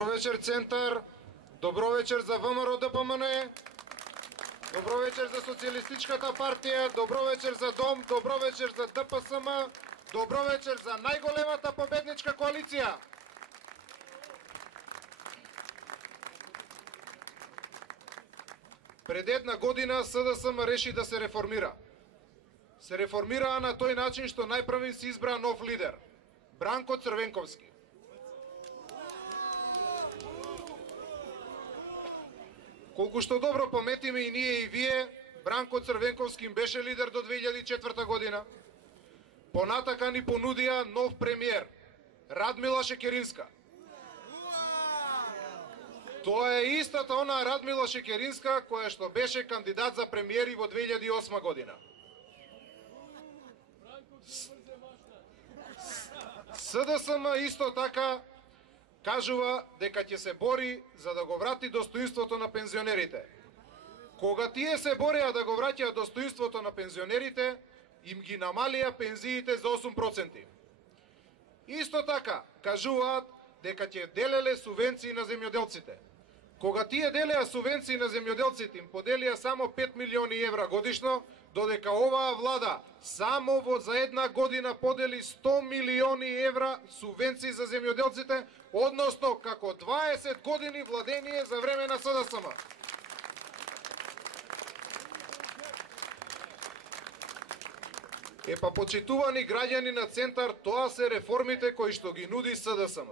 Добро вечер, Центар. Добро вечер за ВМРО ДПМН. Добро вечер за Социјалистичката партија. Добро вечер за ДОМ. Добро вечер за ДПСМ. Добро вечер за најголемата победничка коалиција. Пред една година СДСМ реши да се реформира. Се реформираа на тој начин што најпрви се избра нов лидер, Бранко Црвенковски. Колку што добро паметиме и ние и вие, Бранко Црвенковски им беше лидер до 2004 година. Понатака ни понудија нов премиер, Радмила Шекеринска. Тоа е истата она Радмила Шекеринска која што беше кандидат за премиери во 2008 година. СДСМ исто така кажува дека ќе се бори за да го врати достоинството на пензионерите. Кога тие се бореа да го враќаат достоинството на пензионерите, им ги намалија пензиите за 8%. Исто така кажуваат дека ќе делеле субвенции на земјоделците. Кога тие делеа субвенции на земјоделците, им поделија само 5 милиони евра годишно, додека оваа влада само за една година подели 100 милиони евра субвенции за земјоделците, односно како 20 години владение за време на СДСМ. Почитувани граѓани на Центар, тоа се реформите кои што ги нуди СДСМ.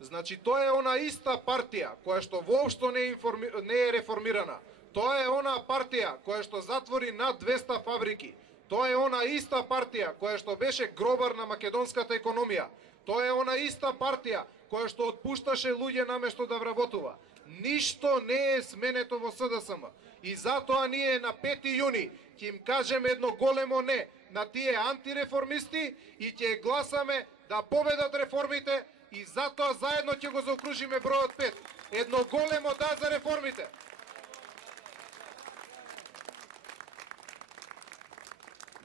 Значи, тоа е она иста партија која што воопшто не е реформирана. Тоа е она партија која што затвори над 200 фабрики. Тоа е она иста партија која што беше гробар на македонската економија. Тоа е она иста партија која што отпушташе луѓе наместо да вработува. Ништо не е сменето во СДСМ. И затоа ние на 5 јуни ќе им кажеме едно големо не на тие антиреформисти и ќе гласаме да победат реформите и затоа заедно ќе го заокружиме бројот 5. Едно големо да за реформите.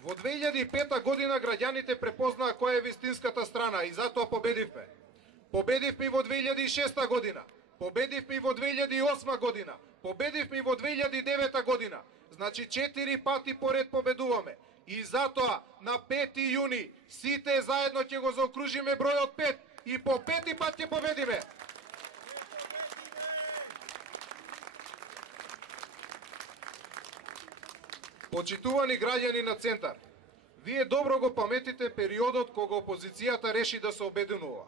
Во 2005 година граѓаните препознаа која е вистинската страна и затоа победивме. Победивме и во 2006 година. Победивме и во 2008 година. Победивме и во 2009 година. Значи 4 пати поред победуваме. И затоа на 5 јуни сите заедно ќе го заокружиме бројот 5 и по 5 пат ќе победиме. Почитувани граѓани на Центар, вие добро го паметите периодот кога опозицијата реши да се обединува.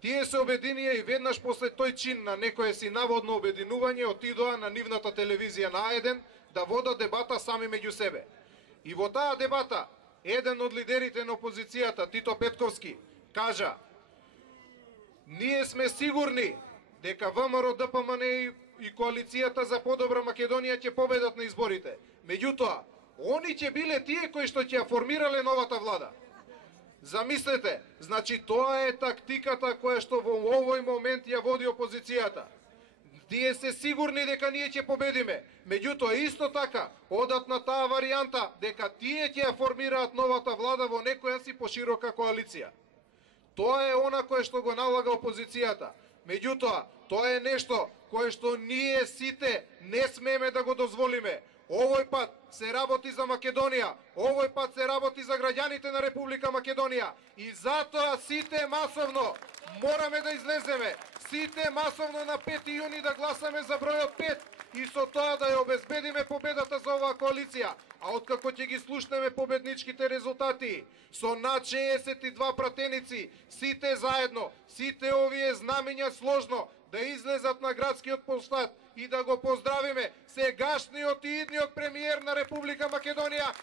Тие се обединија и веднаш после тој чин на некое си наводно обединување отидоа на нивната телевизија на А1 да водат дебата сами меѓу себе. И во таа дебата, еден од лидерите на опозицијата, Тито Петковски, кажа: ние сме сигурни дека ВМРО ДПМН и коалицијата за подобра Македонија ќе победат на изборите. Меѓутоа, они ќе биле тие кои што ќе ја формирале новата влада. Замислете, значи тоа е тактиката која што во овој момент ја води опозицијата. Тие се сигурни дека ние ќе победиме, меѓутоа исто така одат на таа варијанта дека тие ќе ја формираат новата влада во некоја си поширока коалиција. Тоа е она кое што го налага опозицијата. Меѓутоа, тоа е нешто кое што ние сите не смееме да го дозволиме. Овој пат се работи за Македонија, овој пат се работи за граѓаните на Република Македонија и затоа сите масовно мораме да излеземе, сите масовно на 5 јуни да гласаме за бројот 5 и со тоа да ја обезбедиме победата за оваа коалиција. А откако ќе ги слушнеме победничките резултати, со над 62 пратеници, сите заедно, сите овие знамења сложно да излезат на градскиот площад и да го поздравиме сегашниот и идниот премиер на Република Македонија,